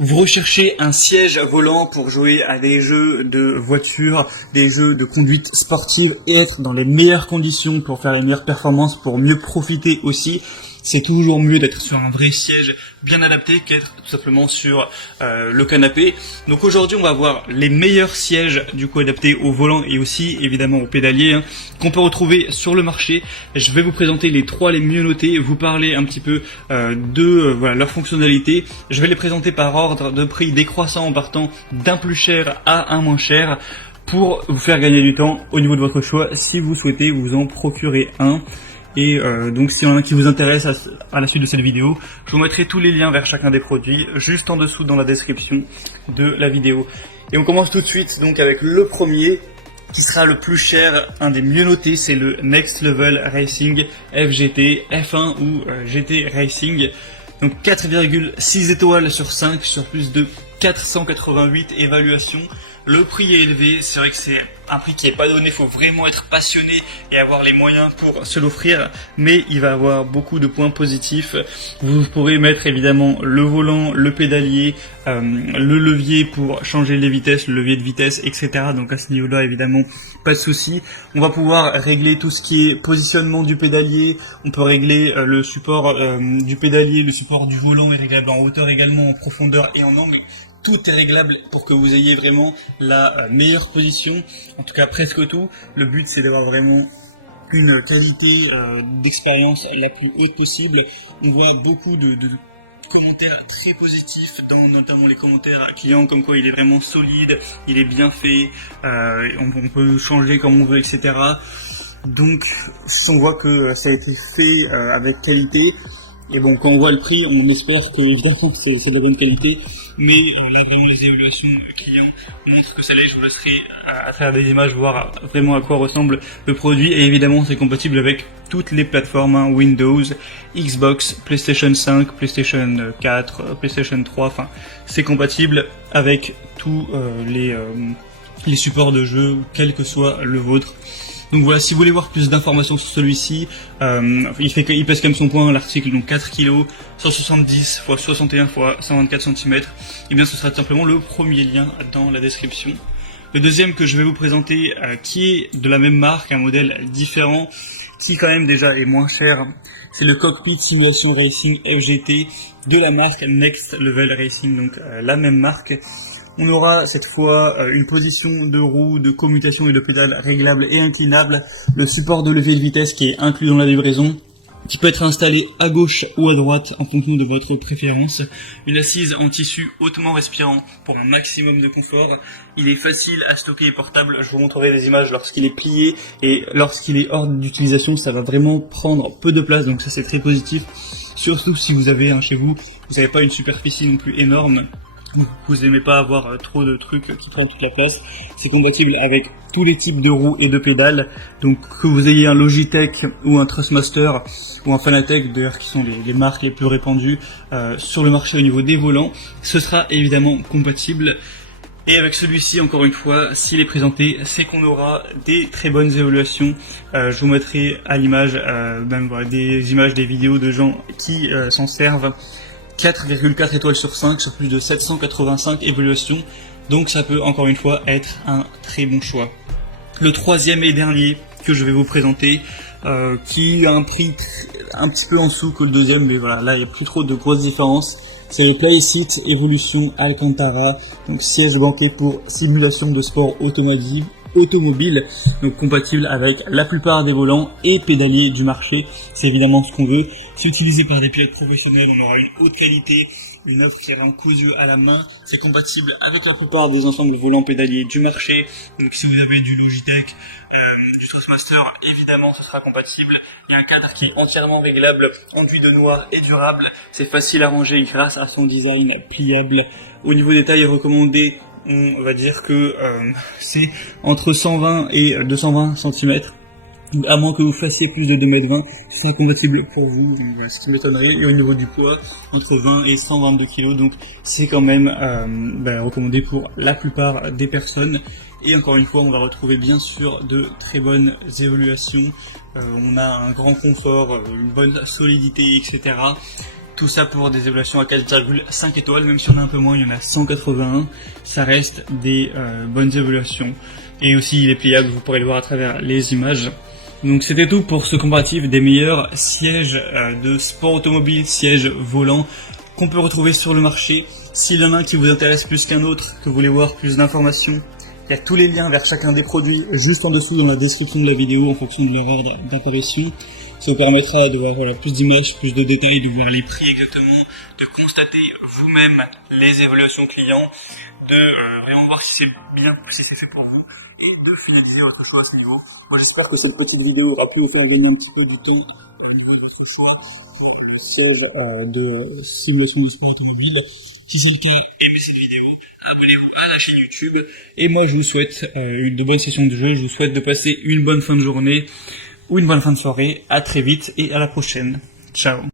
Vous recherchez un siège volant pour jouer à des jeux de voiture, des jeux de conduite sportive et être dans les meilleures conditions pour faire les meilleures performances, pour mieux profiter aussi. C'est toujours mieux d'être sur un vrai siège bien adapté qu'être tout simplement sur le canapé. Donc aujourd'hui on va voir les meilleurs sièges du coup adaptés au volant et aussi évidemment au pédalier qu'on peut retrouver sur le marché. Je vais vous présenter les trois les mieux notés, vous parler un petit peu de voilà, leurs fonctionnalités. Je vais les présenter par ordre de prix décroissant en partant d'un plus cher à un moins cher pour vous faire gagner du temps au niveau de votre choix si vous souhaitez vous en procurer un. Et donc s'il y en a un qui vous intéresse à la suite de cette vidéo, je vous mettrai tous les liens vers chacun des produits juste en dessous dans la description de la vidéo. Et on commence tout de suite donc avec le premier qui sera le plus cher, un des mieux notés, c'est le Next Level Racing FGT, F1 ou GT Racing. Donc 4,6 étoiles sur 5 sur plus de 488 évaluations. Le prix est élevé, c'est vrai que c'est un prix qui n'est pas donné, il faut vraiment être passionné et avoir les moyens pour se l'offrir, mais il va avoir beaucoup de points positifs. Vous pourrez mettre évidemment le volant, le pédalier, le levier pour changer les vitesses, le levier de vitesse, etc. Donc à ce niveau-là, évidemment, pas de souci. On va pouvoir régler tout ce qui est positionnement du pédalier, on peut régler le support du pédalier, le support du volant est réglable en hauteur également, en profondeur et en angle. Tout est réglable pour que vous ayez vraiment la meilleure position, en tout cas presque tout. Le but c'est d'avoir vraiment une qualité d'expérience la plus haute possible. On voit beaucoup de commentaires très positifs dans notamment les commentaires clients comme quoi il est vraiment solide, il est bien fait, on peut changer comme on veut, etc. Donc on voit que ça a été fait avec qualité. Et bon, quand on voit le prix, on espère que évidemment c'est de la bonne qualité, mais là vraiment les évaluations clients montrent que ça l'est. Je vous laisserai à travers des images voir vraiment à quoi ressemble le produit, et évidemment c'est compatible avec toutes les plateformes, Windows, Xbox, PlayStation 5, PlayStation 4, PlayStation 3, enfin c'est compatible avec tous les supports de jeu, quel que soit le vôtre. Donc voilà, si vous voulez voir plus d'informations sur celui-ci, il pèse quand même son poids, l'article, donc 4 kg, 170 x 61 x 124 cm, et bien ce sera tout simplement le premier lien dans la description. Le deuxième que je vais vous présenter, qui est de la même marque, un modèle différent, qui quand même déjà est moins cher, c'est le Cockpit Simulation Racing FGT de la marque Next Level Racing, donc la même marque. On aura cette fois une position de roue, de commutation et de pédale réglable et inclinable, le support de levier de vitesse qui est inclus dans la livraison, qui peut être installé à gauche ou à droite en fonction de votre préférence, une assise en tissu hautement respirant pour un maximum de confort. Il est facile à stocker et portable, je vous montrerai les images lorsqu'il est plié et lorsqu'il est hors d'utilisation, ça va vraiment prendre peu de place, donc ça c'est très positif, surtout si vous avez chez vous, vous n'avez pas une superficie non plus énorme. Vous n'aimez pas avoir trop de trucs qui prennent toute la place. C'est compatible avec tous les types de roues et de pédales. Donc que vous ayez un Logitech ou un Trustmaster ou un Fanatec, d'ailleurs qui sont les marques les plus répandues sur le marché au niveau des volants, ce sera évidemment compatible. Et avec celui-ci, encore une fois, s'il est présenté, c'est qu'on aura des très bonnes évaluations. Je vous mettrai à l'image même voilà, des images, des vidéos de gens qui s'en servent. 4,4 étoiles sur 5 sur plus de 785 évaluations, donc ça peut encore une fois être un très bon choix. Le troisième et dernier que je vais vous présenter, qui a un prix un petit peu en dessous que le deuxième, mais voilà, là il n'y a plus trop de grosses différences, c'est le Playseat Evolution Alcantara, donc siège banquet pour simulation de sport automobile, donc compatible avec la plupart des volants et pédaliers du marché, c'est évidemment ce qu'on veut. C'est utilisé par des pilotes professionnels, on aura une haute qualité, une œuvre qui rend cousu à la main, c'est compatible avec la plupart des ensembles volants pédaliers du marché, donc si vous avez du Logitech, du Trustmaster, évidemment ce sera compatible. Il y a un cadre qui est entièrement réglable, enduit de noir et durable, c'est facile à ranger grâce à son design pliable. Au niveau des tailles recommandées, on va dire que c'est entre 120 et 220 cm. À moins que vous fassiez plus de 2,20 m, ce sera compatible pour vous, donc, ce qui m'étonnerait. Et au niveau du poids, entre 20 et 122 kg, donc c'est quand même recommandé pour la plupart des personnes. Et encore une fois, on va retrouver bien sûr de très bonnes évaluations. On a un grand confort, une bonne solidité, etc. Tout ça pour des évaluations à 4,5 étoiles, même si on a un peu moins, il y en a 181, ça reste des bonnes évaluations. Et aussi il est pliable, vous pourrez le voir à travers les images. Donc c'était tout pour ce comparatif des meilleurs sièges de sport automobile, sièges volants qu'on peut retrouver sur le marché. S'il y en a un qui vous intéresse plus qu'un autre, que vous voulez voir plus d'informations, il y a tous les liens vers chacun des produits juste en dessous dans la description de la vidéo en fonction de leur ordre d'apparition. Ça vous permettra de voir plus d'images, plus de détails, de voir les prix exactement, de constater vous-même les évaluations clients, de vraiment voir si c'est bien, si c'est fait pour vous, et de finaliser votre choix à ce niveau. Moi j'espère que cette petite vidéo aura pu vous faire gagner un petit peu du temps au niveau de ce choix pour le siège de simulation de sport automobile. Si c'est le cas, aimez cette vidéo, abonnez-vous à la chaîne YouTube, et moi je vous souhaite de bonnes sessions de jeu, je vous souhaite de passer une bonne fin de journée, ou une bonne fin de soirée, à très vite et à la prochaine. Ciao.